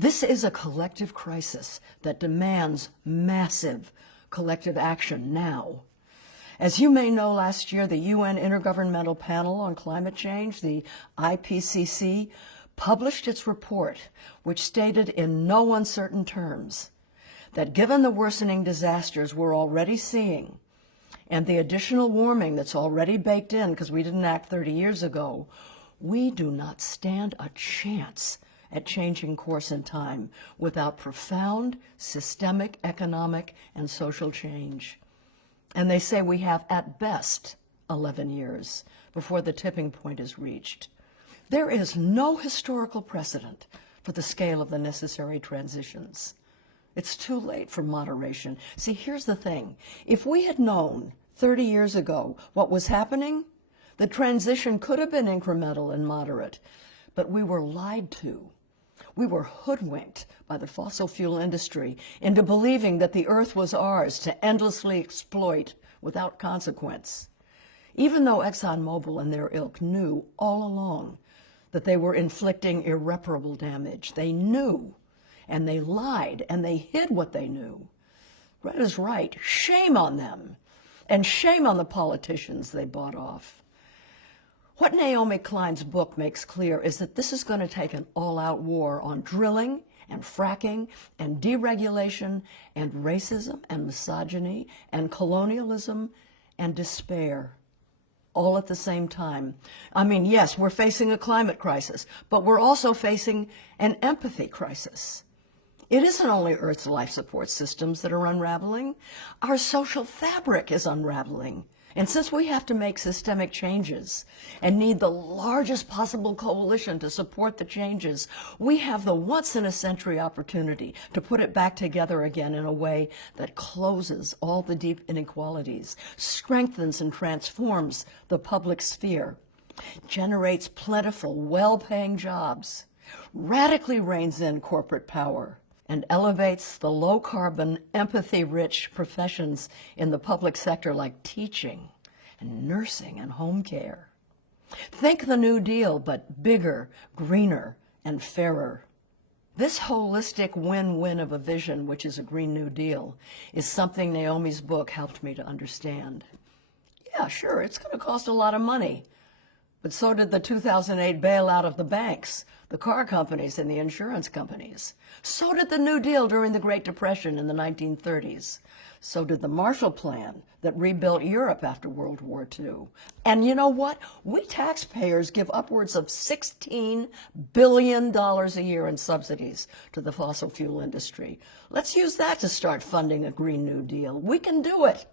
This is a collective crisis that demands massive collective action now. As you may know, last year, the UN Intergovernmental Panel on Climate Change, the IPCC, published its report, which stated in no uncertain terms that given the worsening disasters we're already seeing and the additional warming that's already baked in because we didn't act 30 years ago, we do not stand a chance at changing course in time without profound systemic, economic, and social change. And they say we have, at best, 11 years before the tipping point is reached. There is no historical precedent for the scale of the necessary transitions. It's too late for moderation. See, here's the thing. If we had known 30 years ago what was happening, the transition could have been incremental and moderate, but we were lied to. We were hoodwinked by the fossil fuel industry into believing that the earth was ours to endlessly exploit without consequence. Even though ExxonMobil and their ilk knew all along that they were inflicting irreparable damage, they knew, and they lied, and they hid what they knew. Greta's right. Shame on them, and shame on the politicians they bought off. What Naomi Klein's book makes clear is that this is going to take an all-out war on drilling and fracking and deregulation and racism and misogyny and colonialism and despair, all at the same time. I mean, yes, we're facing a climate crisis, but we're also facing an empathy crisis. It isn't only Earth's life support systems that are unraveling. Our social fabric is unraveling. And since we have to make systemic changes and need the largest possible coalition to support the changes, we have the once-in-a-century opportunity to put it back together again in a way that closes all the deep inequalities, strengthens and transforms the public sphere, generates plentiful, well-paying jobs, radically reins in corporate power, and elevates the low-carbon, empathy-rich professions in the public sector like teaching and nursing and home care. Think the New Deal, but bigger, greener, and fairer. This holistic win-win of a vision, which is a Green New Deal, is something Naomi's book helped me to understand. Yeah, sure, it's going to cost a lot of money, but so did the 2008 bailout of the banks, the car companies, and the insurance companies. So did the New Deal during the Great Depression in the 1930s. So did the Marshall Plan that rebuilt Europe after World War II. And you know what? We taxpayers give upwards of $16 billion a year in subsidies to the fossil fuel industry. Let's use that to start funding a Green New Deal. We can do it.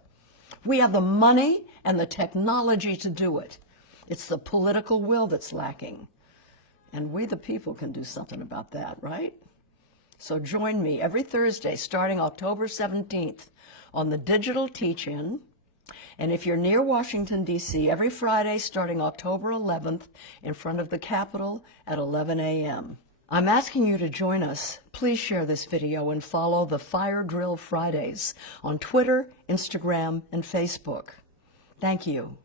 We have the money and the technology to do it. It's the political will that's lacking. And we, the people, can do something about that, right? So join me every Thursday starting October 17th on the digital teach-in. And if you're near Washington, D.C., every Friday starting October 11th in front of the Capitol at 11 a.m. I'm asking you to join us. Please share this video and follow the Fire Drill Fridays on Twitter, Instagram, and Facebook. Thank you.